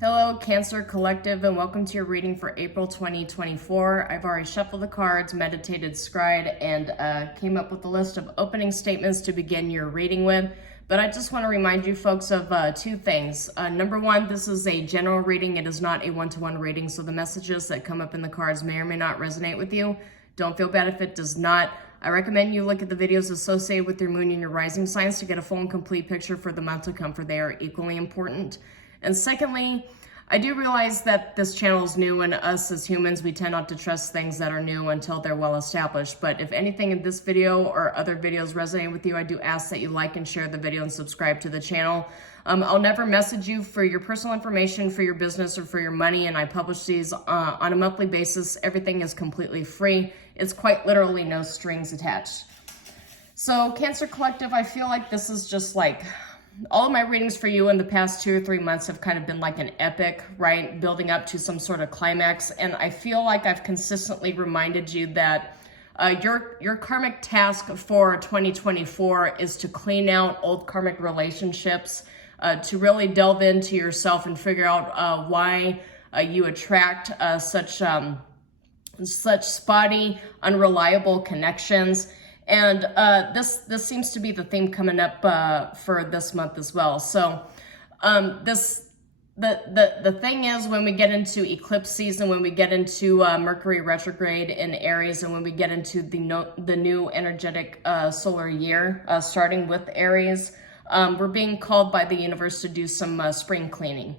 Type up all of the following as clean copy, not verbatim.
Hello, Cancer Collective, and welcome to your reading for April 2024. I've already shuffled the cards, meditated, scried, and came up with a list of opening statements to begin your reading with. But I just want to remind you folks of two things. Number one, this is a general reading. It is not a one-to-one reading, so the messages that come up in the cards may or may not resonate with you. Don't feel bad if it does not. I recommend you look at the videos associated with your moon and your rising signs to get a full and complete picture for the month to come, for they are equally important. And secondly, I do realize that this channel is new, and us as humans, we tend not to trust things that are new until they're well established. But if anything in this video or other videos resonate with you, I do ask that you like and share the video and subscribe to the channel. I'll never message you for your personal information, for your business, or for your money, and I publish these on a monthly basis. Everything is completely free. It's quite literally no strings attached. So Cancer Collective, I feel like this is just like all of my readings for you in the past 2 or 3 months have kind of been like an epic, right? Building up to some sort of climax. And I feel like I've consistently reminded you that your karmic task for 2024 is to clean out old karmic relationships, to really delve into yourself and figure out why you attract such spotty, unreliable connections. And this seems to be the theme coming up for this month as well. So the thing is, when we get into eclipse season, when we get into Mercury retrograde in Aries, and when we get into the new energetic solar year starting with Aries, we're being called by the universe to do some spring cleaning.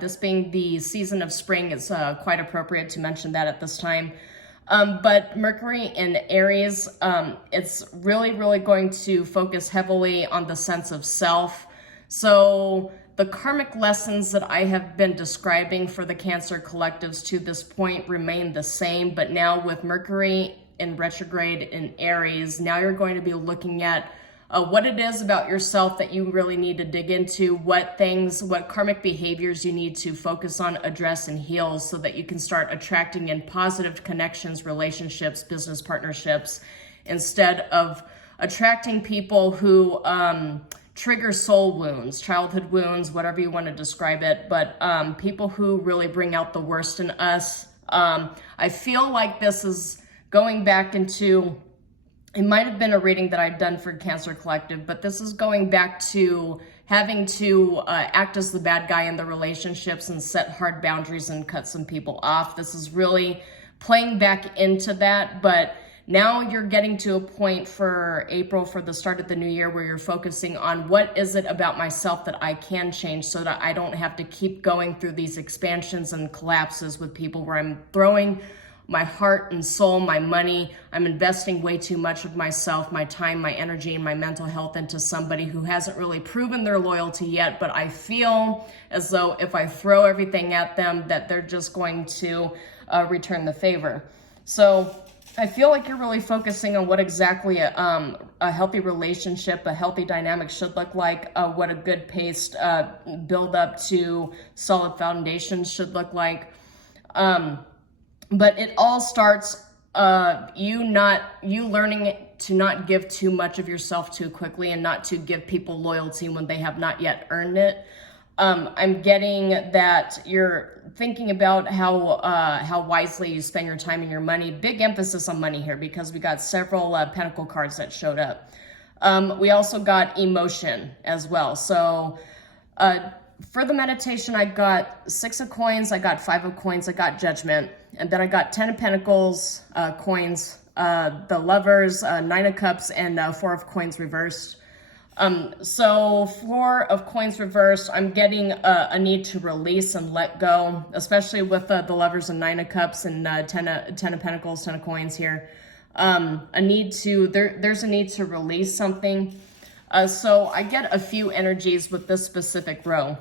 This being the season of spring, it's quite appropriate to mention that at this time. But Mercury in Aries, it's really going to focus heavily on the sense of self. So the karmic lessons that I have been describing for the Cancer Collectives to this point remain the same, but now with Mercury in retrograde in Aries, now you're going to be looking at what it is about yourself that you really need to dig into, what karmic behaviors you need to focus on, address, and heal so that you can start attracting in positive connections, relationships, business partnerships, instead of attracting people who trigger soul wounds, childhood wounds, whatever you want to describe it, but people who really bring out the worst in us. I feel like this is going back into, it might have been a reading that I've done for Cancer Collective, but this is going back to having to act as the bad guy in the relationships and set hard boundaries and cut some people off. This is really playing back into that, but now you're getting to a point for April, for the start of the new year, where you're focusing on what is it about myself that I can change so that I don't have to keep going through these expansions and collapses with people where I'm throwing my heart and soul, my money, I'm investing way too much of myself, my time, my energy, and my mental health into somebody who hasn't really proven their loyalty yet, but I feel as though if I throw everything at them, that they're just going to return the favor. So I feel like you're really focusing on what exactly a healthy relationship, a healthy dynamic should look like, what a good paced build up to solid foundations should look like. But it all starts you learning to not give too much of yourself too quickly, and not to give people loyalty when they have not yet earned it. I'm getting that you're thinking about how wisely you spend your time and your money. Big emphasis on money here, because we got several Pentacle cards that showed up. We also got emotion as well. So for the meditation, I got 6 of coins, I got 5 of coins, I got judgment, and then I got 10 of pentacles, coins, the lovers, 9 of cups, and 4 of coins reversed. So 4 of coins reversed, I'm getting a need to release and let go, especially with the lovers and 9 of cups and 10 of pentacles, 10 of coins here. There's a need to release something. So I get a few energies with this specific row.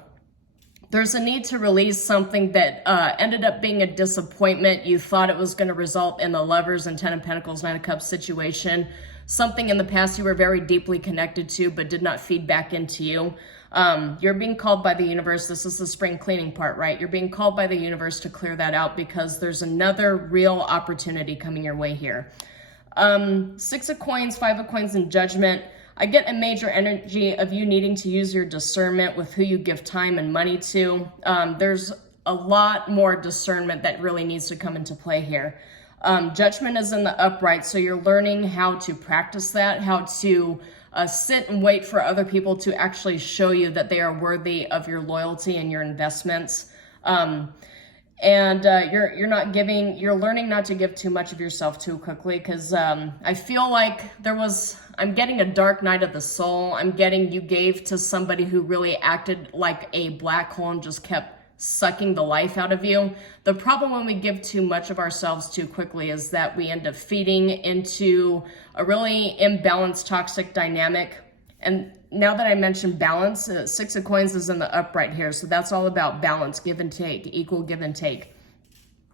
There's a need to release something that ended up being a disappointment. You thought it was going to result in the lovers and 10 of pentacles, 9 of cups situation. Something in the past you were very deeply connected to, but did not feed back into you. You're being called by the universe. This is the spring cleaning part, right? You're being called by the universe to clear that out, because there's another real opportunity coming your way here. 6 of coins, 5 of coins, and judgment. I get a major energy of you needing to use your discernment with who you give time and money to. There's a lot more discernment that really needs to come into play here. Judgment is in the upright, so you're learning how to practice that, how to sit and wait for other people to actually show you that they are worthy of your loyalty and your investments. You're learning not to give too much of yourself too quickly, because I feel like I'm getting a dark night of the soul. I'm getting you gave to somebody who really acted like a black hole and just kept sucking the life out of you. The problem when we give too much of ourselves too quickly is that we end up feeding into a really imbalanced, toxic dynamic. And now that I mentioned balance, 6 of coins is in the upright here. So that's all about balance, give and take, equal give and take.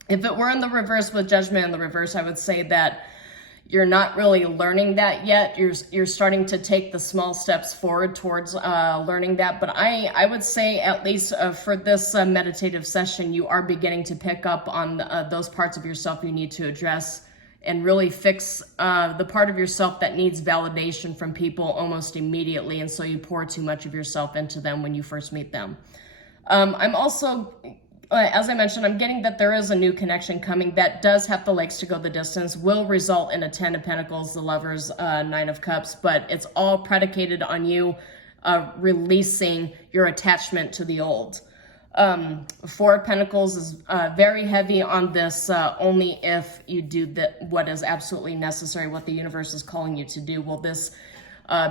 If it were in the reverse with judgment in the reverse, I would say that you're not really learning that yet. You're starting to take the small steps forward towards learning that. But I would say, at least for this meditative session, you are beginning to pick up on those parts of yourself you need to address and really fix the part of yourself that needs validation from people almost immediately. And so you pour too much of yourself into them when you first meet them. I'm also, as I mentioned, I'm getting that there is a new connection coming that does have the legs to go the distance, will result in a 10 of Pentacles, the Lovers, 9 of Cups, but it's all predicated on you releasing your attachment to the old. 4 of Pentacles is very heavy on this. Only if you do what is absolutely necessary, what the universe is calling you to do, will this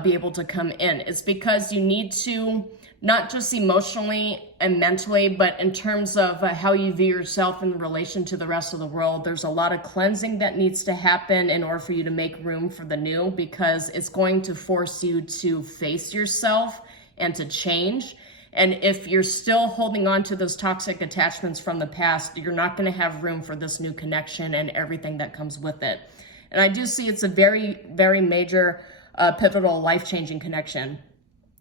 be able to come in. It's because you need to, not just emotionally and mentally, but in terms of how you view yourself in relation to the rest of the world. There's a lot of cleansing that needs to happen in order for you to make room for the new, because it's going to force you to face yourself and to change. And if you're still holding on to those toxic attachments from the past, you're not going to have room for this new connection and everything that comes with it. And I do see it's a very, very major, pivotal, life-changing connection.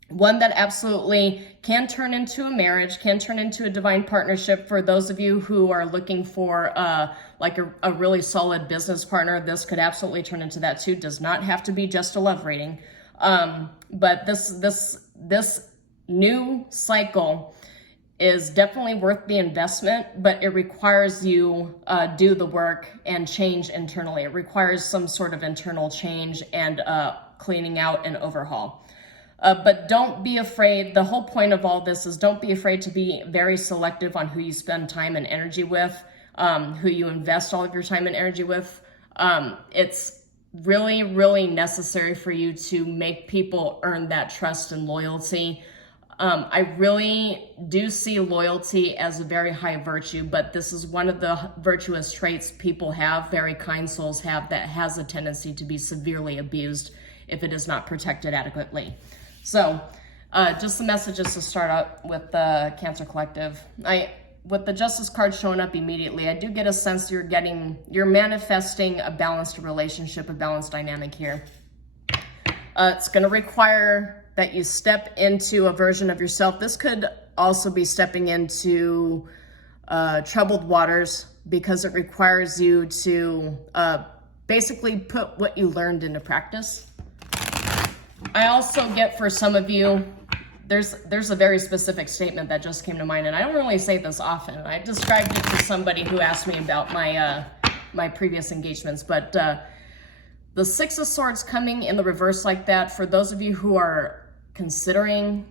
One that absolutely can turn into a marriage, can turn into a divine partnership. For those of you who are looking for like a really solid business partner, this could absolutely turn into that too. Does not have to be just a love reading. But this new cycle is definitely worth the investment, but it requires you do the work and change internally. It requires some sort of internal change and cleaning out and overhaul. But don't be afraid. The whole point of all this is don't be afraid to be very selective on who you spend time and energy with, who you invest all of your time and energy with. It's really, really necessary for you to make people earn that trust and loyalty. I really do see loyalty as a very high virtue, but this is one of the virtuous traits people have, very kind souls have, that has a tendency to be severely abused if it is not protected adequately. So just the messages to start out with the Cancer Collective. With the Justice card showing up immediately, I do get a sense you're manifesting a balanced relationship, a balanced dynamic here. It's going to require that you step into a version of yourself. This could also be stepping into troubled waters, because it requires you to basically put what you learned into practice. I also get, for some of you, there's a very specific statement that just came to mind, and I don't really say this often. I described it to somebody who asked me about my previous engagements, but the 6 of Swords coming in the reverse like that, for those of you who are considering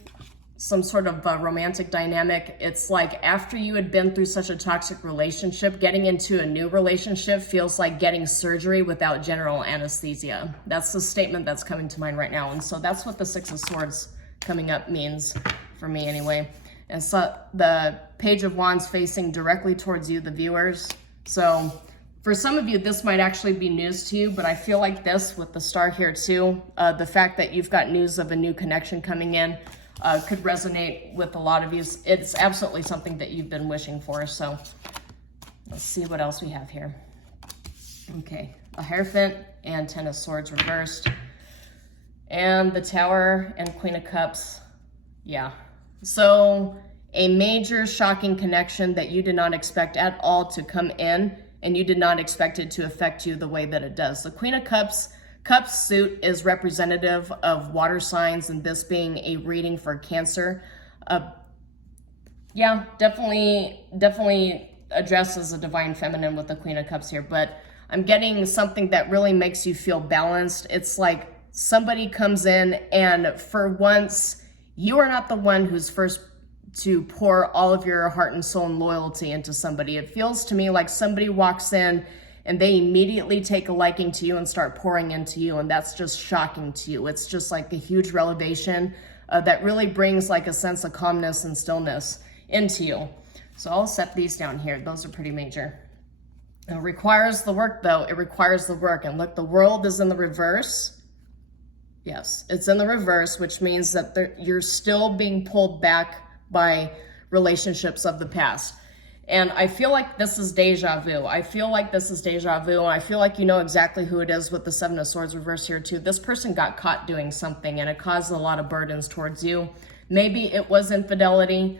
some sort of romantic dynamic, it's like after you had been through such a toxic relationship, getting into a new relationship feels like getting surgery without general anesthesia. That's the statement that's coming to mind right now. And so that's what the 6 of Swords coming up means for me anyway. And so the Page of Wands facing directly towards you, the viewers. So for some of you, this might actually be news to you, but I feel like this with the star here too, the fact that you've got news of a new connection coming in could resonate with a lot of you. It's absolutely something that you've been wishing for. So let's see what else we have here. Okay, a Hierophant and 10 of Swords reversed. And the Tower and Queen of Cups. Yeah. So a major shocking connection that you did not expect at all to come in, and you did not expect it to affect you the way that it does. The Queen of Cups Cups suit is representative of water signs, and this being a reading for Cancer. Yeah, definitely addresses the divine feminine with the Queen of Cups here, but I'm getting something that really makes you feel balanced. It's like somebody comes in and for once, you are not the one who's first to pour all of your heart and soul and loyalty into somebody. It feels to me like somebody walks in and they immediately take a liking to you and start pouring into you, and that's just shocking to you. It's just like a huge revelation that really brings like a sense of calmness and stillness into you. So I'll set these down here. Those are pretty major. It requires the work though. It requires the work. And look, the world is in the reverse. Yes, it's in the reverse, which means that you're still being pulled back by relationships of the past. And I feel like this is deja vu. I feel like this is deja vu. And I feel like you know exactly who it is with the Seven of Swords reverse here too. This person got caught doing something and it caused a lot of burdens towards you. Maybe it was infidelity.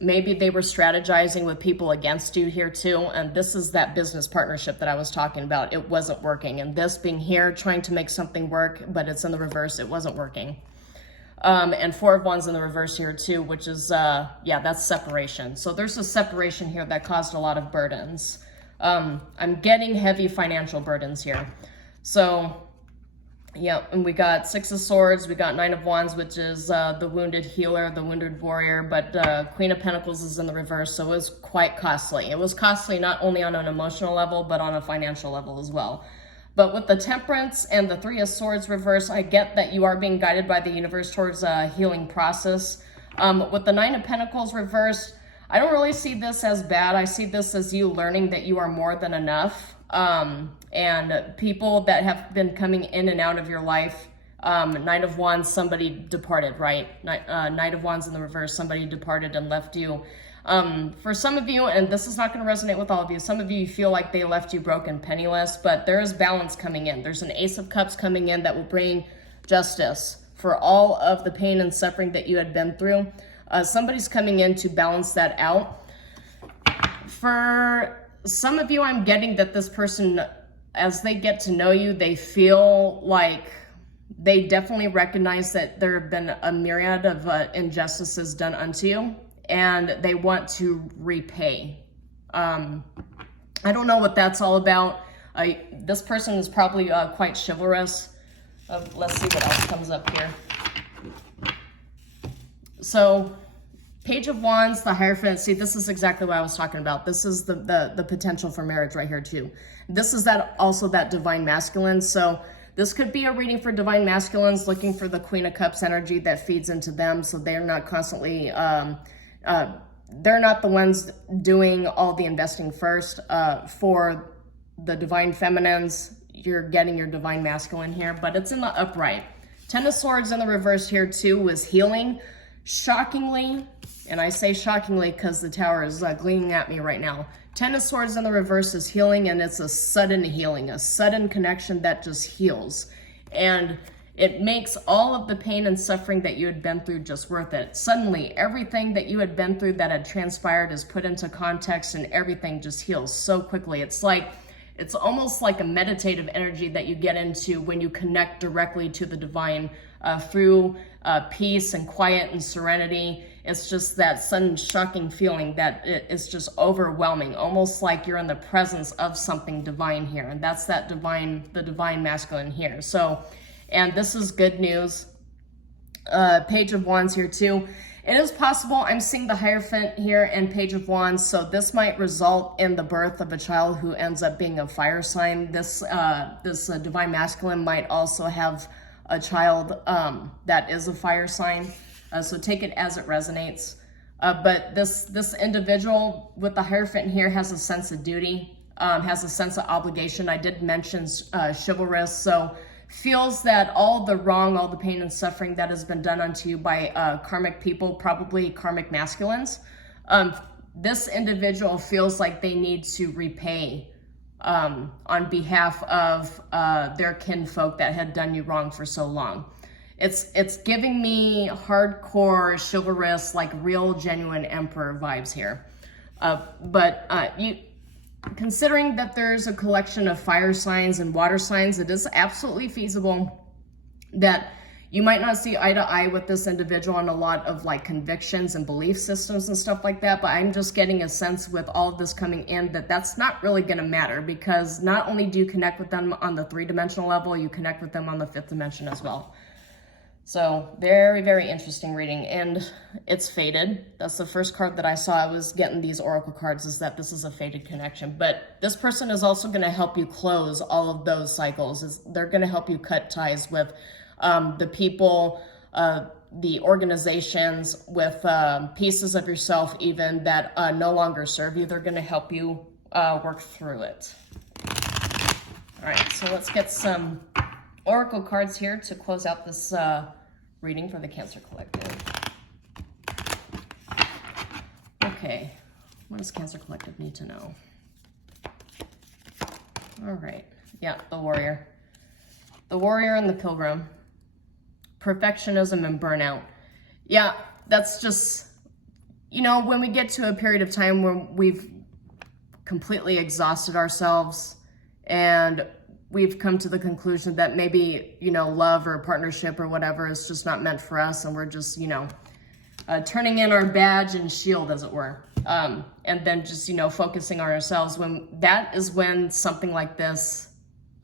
Maybe they were strategizing with people against you here too. And this is that business partnership that I was talking about. It wasn't working. And this being here, trying to make something work, but it's in the reverse. It wasn't working. And Four of Wands in the reverse here too, which is, yeah, that's separation. So there's a separation here that caused a lot of burdens. I'm getting heavy financial burdens here. So, yeah, and we got Six of Swords, we got Nine of Wands, which is the wounded healer, the wounded warrior, but Queen of Pentacles is in the reverse, so it was quite costly. It was costly not only on an emotional level, but on a financial level as well. But with the Temperance and the Three of Swords reverse, I get that you are being guided by the universe towards a healing process. With the Nine of Pentacles reverse, I don't really see this as bad. I see this as you learning that you are more than enough. And people that have been coming in and out of your life, Nine of Wands, somebody departed, right? Knight of Wands in the reverse, somebody departed and left you. For some of you, and this is not going to resonate with all of you, some of you feel like they left you broke and penniless, but there is balance coming in. There's an Ace of Cups coming in that will bring justice for all of the pain and suffering that you had been through. Somebody's coming in to balance that out. For some of you, I'm getting that this person, as they get to know you, they feel like they definitely recognize that there have been a myriad of injustices done unto you, and they want to repay. I don't know what that's all about. This person is probably quite chivalrous. Let's see what else comes up here. So, Page of Wands, the Hierophant. See, this is exactly what I was talking about. This is the potential for marriage right here too. This is also that divine masculine. So this could be a reading for divine masculines looking for the Queen of Cups energy that feeds into them, so they're not constantly they're not the ones doing all the investing first. For the divine feminines, you're getting your divine masculine here, but it's in the upright. Ten of Swords in the reverse here too was healing. Shockingly, and I say shockingly because the Tower is gleaming at me right now. Ten of Swords in the reverse is healing, and it's a sudden healing, a sudden connection that just heals. And it makes all of the pain and suffering that you had been through just worth it. Suddenly, everything that you had been through that had transpired is put into context, and everything just heals so quickly. It's almost like a meditative energy that you get into when you connect directly to the divine through peace and quiet and serenity. It's just that sudden shocking feeling that it's just overwhelming, almost like you're in the presence of something divine here. And that's the divine masculine here. So, and this is good news. Page of Wands here too. It is possible I'm seeing the Hierophant here and Page of Wands, so this might result in the birth of a child who ends up being a fire sign. This divine masculine might also have a child that is a fire sign, so take it as it resonates. But this individual with the Hierophant here has a sense of duty, has a sense of obligation. I did mention chivalrous, so feels that all the wrong, all the pain and suffering that has been done unto you by karmic people, probably karmic masculines, this individual feels like they need to repay on behalf of their kinfolk that had done you wrong for so long. It's giving me hardcore chivalrous, like real genuine emperor vibes here. But considering that there's a collection of fire signs and water signs, it is absolutely feasible that you might not see eye to eye with this individual on a lot of like convictions and belief systems and stuff like that, but I'm just getting a sense with all of this coming in that that's not really going to matter, because not only do you connect with them on the 3-dimensional level, you connect with them on the 5th dimension as well. So very, very interesting reading, and it's faded. That's the first card that I saw. I was getting these oracle cards, is that this is a faded connection, but this person is also going to help you close all of those cycles. They're going to help you cut ties with the people, the organizations, with pieces of yourself even that no longer serve you. They're going to help you work through it. All right, so let's get some oracle cards here to close out this reading for the Cancer Collective. Okay, what does Cancer Collective need to know? All right, yeah, the Warrior. The Warrior and the Pilgrim. Perfectionism and burnout. Yeah, that's just, you know, when we get to a period of time where we've completely exhausted ourselves and we've come to the conclusion that maybe, you know, love or partnership or whatever is just not meant for us, and we're just, you know, turning in our badge and shield, as it were, and then just, you know, focusing on ourselves. When that is when something like this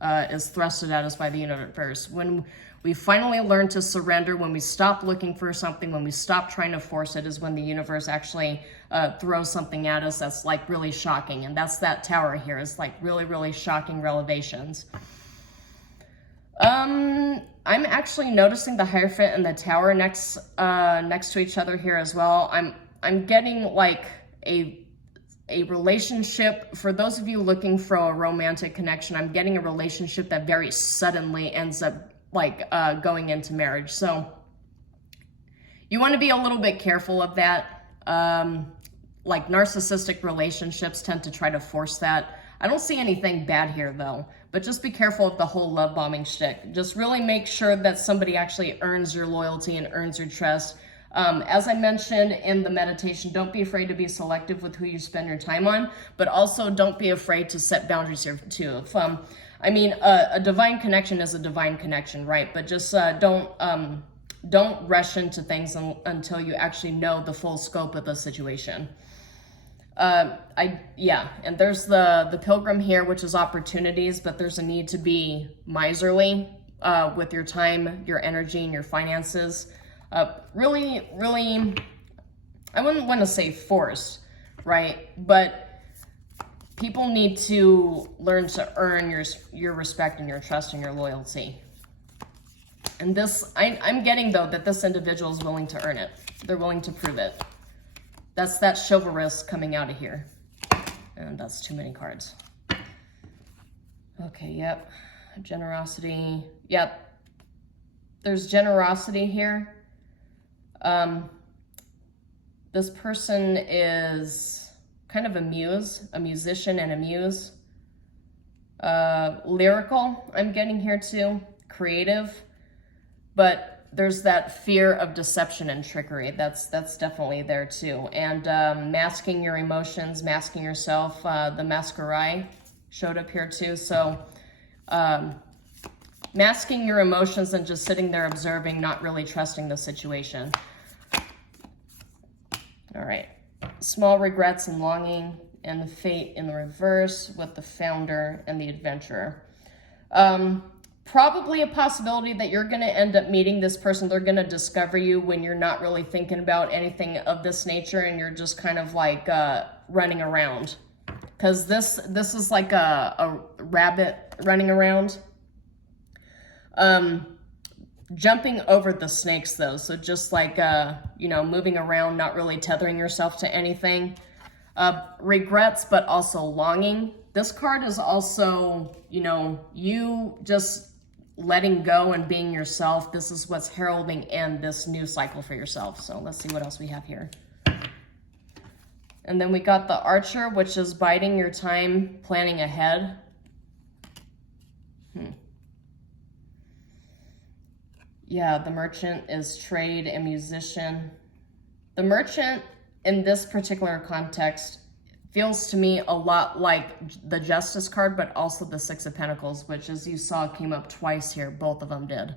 is thrusted at us by the universe. When we finally learn to surrender, when we stop looking for something, when we stop trying to force it, is when the universe actually throws something at us that's like really shocking. And that's that Tower here. It's like really, really shocking revelations. I'm actually noticing the Hierophant and the Tower next to each other here as well. I'm getting like a relationship. For those of you looking for a romantic connection, I'm getting a relationship that very suddenly ends up like going into marriage. So you want to be a little bit careful of that. Like narcissistic relationships tend to try to force that. I don't see anything bad here though, but just be careful of the whole love bombing shtick. Just really make sure that somebody actually earns your loyalty and earns your trust. As I mentioned in the meditation, don't be afraid to be selective with who you spend your time on, but also don't be afraid to set boundaries here too. If, I mean, a divine connection is a divine connection, right? But just don't rush into things until you actually know the full scope of the situation. And there's the Pilgrim here, which is opportunities, but there's a need to be miserly with your time, your energy, and your finances. Really, I wouldn't want to say forced, right? But people need to learn to earn your respect and your trust and your loyalty. And this, I'm getting though that this individual is willing to earn it. They're willing to prove it. That's that chivalrous coming out of here. And that's too many cards. Okay, yep. Generosity. Yep. There's generosity here. This person is kind of a muse, a musician and a muse. Lyrical, I'm getting here too. Creative. But there's that fear of deception and trickery. That's definitely there too. And masking your emotions, masking yourself. The masquerade showed up here too. So masking your emotions and just sitting there observing, not really trusting the situation. All right. Small regrets and longing, and the fate in the reverse with the founder and the adventurer. Probably a possibility that you're going to end up meeting this person. They're going to discover you when you're not really thinking about anything of this nature, and you're just kind of like running around. Because this is like a rabbit running around. Jumping over the snakes though, so just like you know, moving around, not really tethering yourself to anything. Regrets, but also longing. This card is also, you know, you just letting go and being yourself. This is what's heralding in this new cycle for yourself. So let's see what else we have here. And then we got the Archer, which is biding your time, planning ahead. Yeah, the Merchant is trade and musician. The Merchant, in this particular context, feels to me a lot like the Justice card, but also the Six of Pentacles, which, as you saw, came up twice here. Both of them did.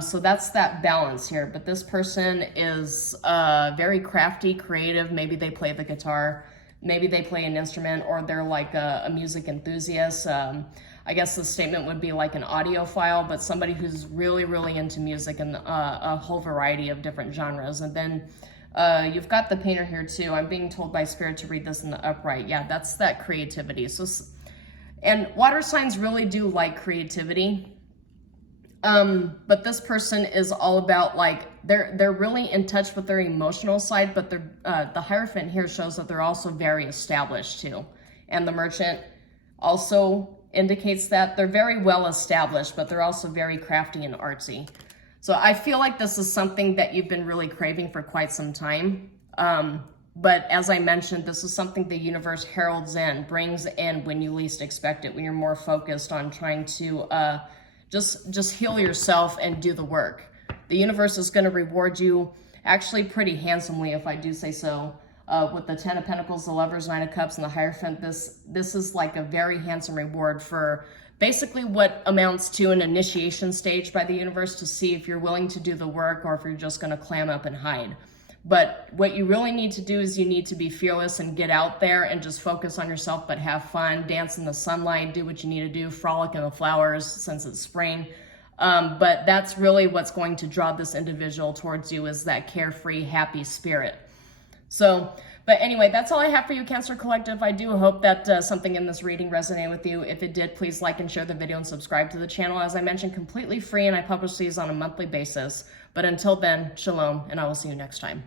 So that's that balance here. But this person is very crafty, creative. Maybe they play the guitar. Maybe they play an instrument, or they're like a music enthusiast. I guess the statement would be like an audiophile, but somebody who's really, really into music and a whole variety of different genres. And then you've got the Painter here too. I'm being told by Spirit to read this in the upright. Yeah, that's that creativity. So, and water signs really do like creativity. But this person is all about, like, they're really in touch with their emotional side, but they're, the Hierophant here shows that they're also very established too. And the Merchant also indicates that they're very well established, but they're also very crafty and artsy. So I feel like this is something that you've been really craving for quite some time. But as I mentioned, this is something the universe heralds in, brings in when you least expect it, when you're more focused on trying to just heal yourself and do the work. The universe is going to reward you actually pretty handsomely, if I do say so. With the Ten of Pentacles, the Lovers, Nine of Cups, and the Hierophant, this is like a very handsome reward for basically what amounts to an initiation stage by the universe to see if you're willing to do the work or if you're just going to clam up and hide. But what you really need to do is you need to be fearless and get out there and just focus on yourself, but have fun, dance in the sunlight, do what you need to do, frolic in the flowers since it's spring. But that's really what's going to draw this individual towards you, is that carefree, happy spirit. So, but anyway, that's all I have for you, Cancer Collective. I do hope that something in this reading resonated with you. If it did, please like and share the video and subscribe to the channel. As I mentioned, completely free, and I publish these on a monthly basis. But until then, shalom, and I will see you next time.